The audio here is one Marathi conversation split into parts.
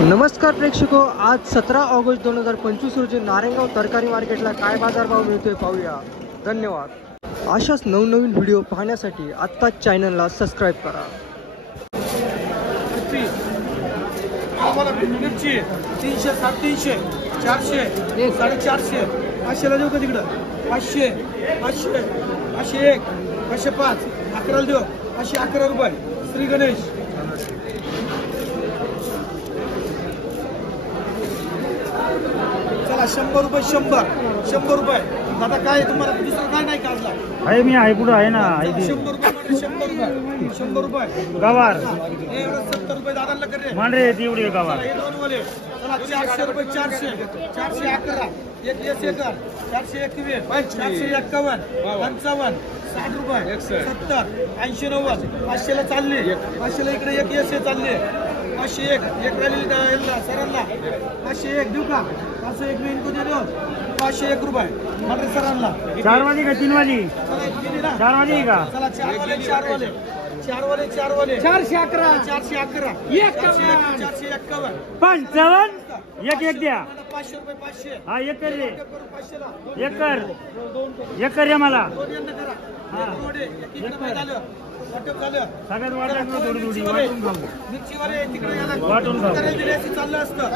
नमस्कार प्रेक्षको, आज 17 ऑगस्ट 2025 रोजी नारायणगाव तरकारी मार्केटला काय बाजारभाव मिळतोय पाहूया. धन्यवाद. अशाच नवनवीन व्हिडिओ पाहण्यासाठी आत्ताच चॅनलला सबस्क्राईब करा. मिरची 300, 350, 400, 450, 500 ला देऊ का तिकडं? 500, 500, 501, 505, 11 देऊ. 511 रुपये. श्री गणेश. चला 100 रुपये, 100 रुपये. दादा काय तुम्हाला दुसरं काय नाही का? आहे मी आहे पुढे आहे ना. 100 रुपये, 100 रुपये, 100 रुपये. गवार 70 रुपये दादाला करे. मांढरे तेवढी गवार. हे दोन वाले. चला 400 रुपये, 400, 411, 1 421, 451, 55, 60 रुपये, 70, 80, 90, 500 ला चालले. 500 ला इकडे 1 चालले. 501, एक राहिलेली सरांना. 501 देऊ का? 501 मी इनको देतो. 501 रुपये मात्र सरांना. 4 वाली का 3 वाली? 4 वाली का? चला 4 वाले, 4 वाले, 4 वाले, 4 वाले. 411, 411, 451, 55, एक द्या. 500 रुपये, 500. हा एक कर रे. 500 ला. एक कर रे मला. दोन यंदा करा. एक रोडे, एक इकडे झालं. वाटप झालं. सगळ्यात वाटायला थोडी थोडी वाटून खाऊ. मिरचीवाले तिकडे याला वाटून खाऊ. करायला दिली असती चाललं असतं.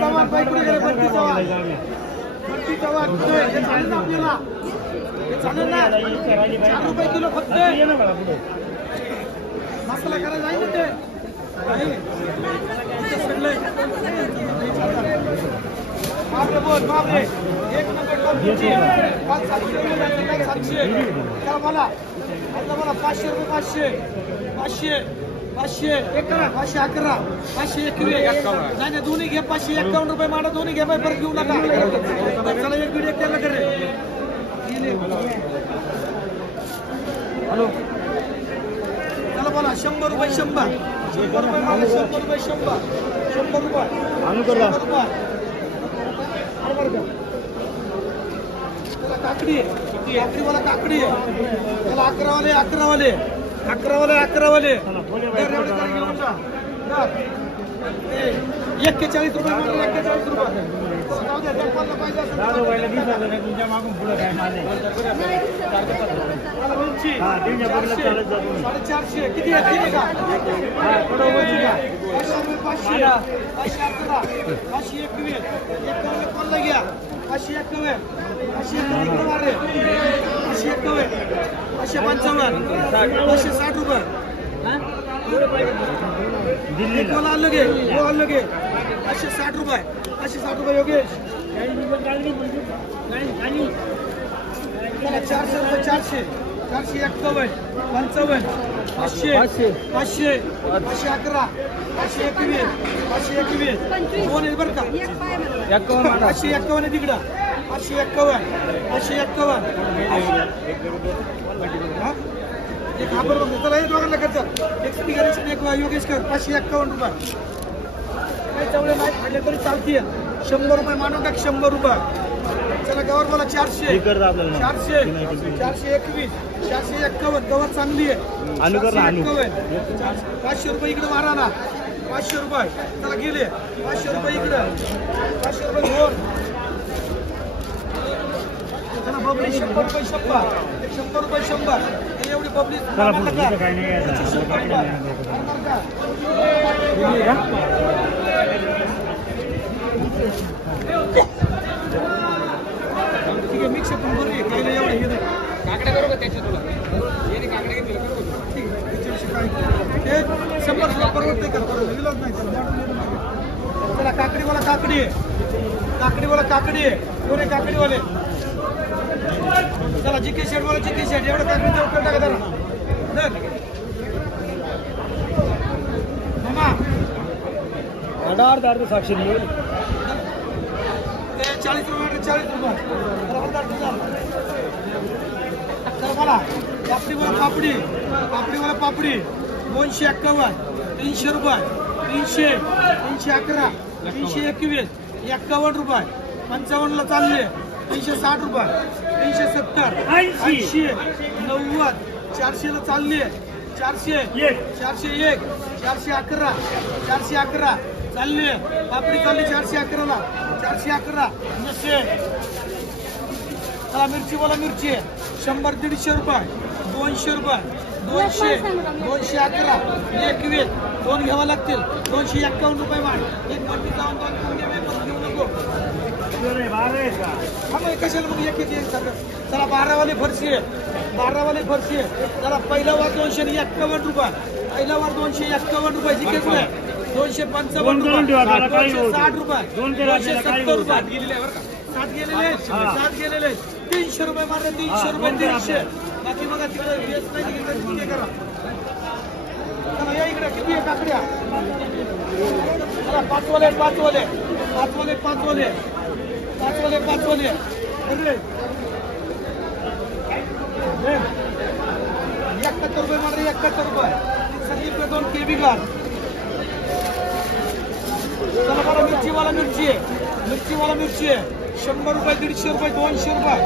कमाल बाई कुठे गेले? बत्तीस चव्हाण. बत्तीस चव्हाण. हे चालेल ना आपल्याला? हे चालेल ना? 4 रुपये किलो फक्त. मसाला करायला जाईल ना ते? नाही. इथे सगळं बापरे बोल, बापरे. एक नंबर मिरची. 700 रुपये जायचं काय? 700. चला मला. आता मला 500 रुपये, 500, 500, 500, 511, 521. नाही नाही, दोन्ही घे. 551 रुपये माडा. दोन्ही घे बाई, परत घेऊ नका. चला एक व्हिडिओ त्याला करे. हॅलो. चला बोला. 100 रुपये, 100, 100 रुपये माडा. 100 रुपये, 100, 100 रुपये. अनुकरला. चला काकडी. काकडीवाला काकडी. चला 11 वाले, 11 वाले, 11 वाले, 11 वाले. 41 रुपये, 41 रुपये. जाऊ द्या, जपानला पाहिजे असेल. तुमच्या मागून पुढे काय माने. चला मिरची. हा तुमच्या बघलं चालत जातो. 450. किती आहे? 3 का? हा थोडं वरती घ्या. 500, 500, 511, 521, 51 कोणला घ्या? 551, 551 इकडे मारे. 551, 555, 560 रुपये. दिल्लीला. कोला आलं घे. हो आलं घे. 560 रुपये. 560 रुपये योगेश. चला 400 रुपये, 400, 451, 55, 500, 500, 511, 521, 521. कोण आहे बरं का? 551 आहे तिकडं. 551, 551. एक हाबर बघतो. चला हे दोघांना करतात. एक स्पीकर, एक योगेश कर. 551 रुपये. काही तेवढे नाही खाल्ले तरी चालतीये. 100 रुपये मानून टाक. 100 रुपये. चला गवर मला 400, 400, 421, 451. गवत चांगली आहे. 451, 500 रुपये इकडे मारा ना. 500 रुपये. चला गेले. 500 रुपये इकडं. 500 रुपये घेऊन. चला बबली 100 रुपये, 100, 100 रुपये, 100. एवढी बबली चला पुढे काही नाही ठीक आहे. मिक्स पण बरं आहे. काही नाही एवढे हे नाही. काकड्या करू का त्याच्या तुला? येणे काकड्या घेतली करू का? ठीक आहे. ते 100 रुपये परवडते का? दिलंच नाही त्याला. चला काकडीवाला काकडी आहे. काकडीवाला काकडी आहे. कोण आहे काकडीवाले? चला जिके शेडवाला जिके शेड. एवढं काकडी देऊ टाका जरा. मामा अर्धा साक्षी नाही. 40 रुपये, 40 रुपये. चला मला पापडीवाला पापडी. पापडीवाला पापडी 251, 300 रुपये. 300, 311, 321, 51 रुपये. 55 ला चालले. 360 रुपये. 370, 80, 90, 400 ला चालले. 400, 401, 411 411 चालले पापडी चालली 411 ला 411 नसे चला मिरची बोला मिरची 100-150 रुपये 200 रुपये 211 21 दोन घ्यावं लागतील 251 रुपये वाढ एक मंडी जाऊन 2 घेऊन घे घेऊ नको कशाला मग एक चला 12 वाली फरशी आहे 12 वाली फरशी आहे चला पहिला वार 251 रुपये पहिला वार 251 रुपये जिथे पुढे 255 रुपये 260 रुपये 270 रुपये 7 गेलेले 300 रुपये मारले 300 रुपये 300 बाकी बघा तिकडे वेस्ट नाही तिकडे करा चला या इकडे किती आहे काकड्या चला 5 वाले 71 रुपये मारले 71 रुपये संदीप पे 2 केबी कार चला बघा मिरची वाला मिरची आहे 100 रुपये 150 रुपये 200 रुपये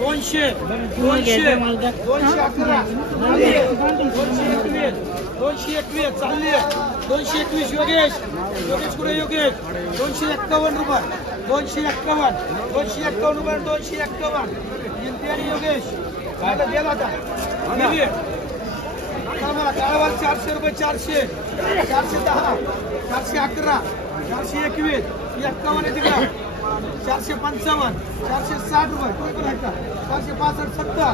200 221 चालली 221 योगेश कुठे योगेश 251 रुपये 251 रुपये 251 जिंती योगेश काय गेला आता काळावाल 400 रुपये 410 411 421 51 तिकडे 455 460 रुपये 465 70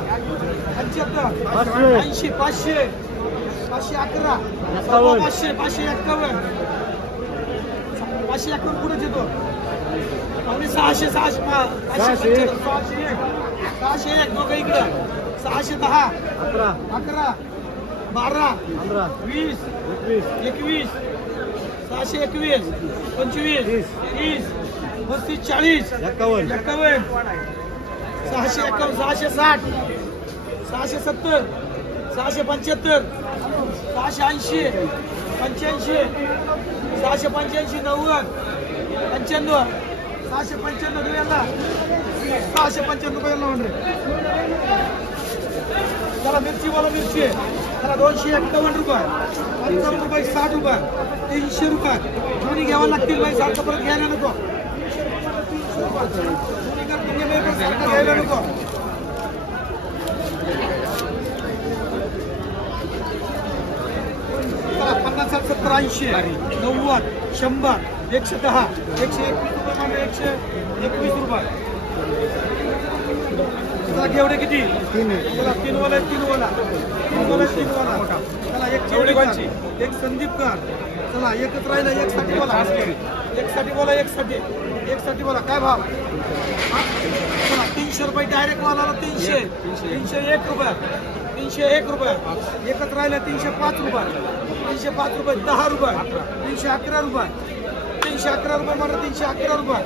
75 80 500 511 500 551 पुढे येतो आणि 600 601 दोघं इकडं 610 11 12 20 21 621 25 30 35 40 51 651 660 670 675 680 85 685 90 95 695 दुयाला 695 रुपयाला म्हणले चला मिरची चला 251 रुपये 55 रुपये 60 रुपये 300 रुपये दोन्ही घ्यावं लागतील बाई सारखं परत घ्यायला नको घ्यायला नको चला 50 70 80 90 100 110 121 रुपये 121 रुपये एवढे किती चला 3 वाला चला एक चौडीची एक संदीपकर चला एकच राहिला एक साठी बोला काय भाव चला 300 रुपये डायरेक्ट मालाला 301 रुपये 301 रुपये एकच राहिला 305 रुपये 10 रुपये 311 रुपये मला 311 रुपये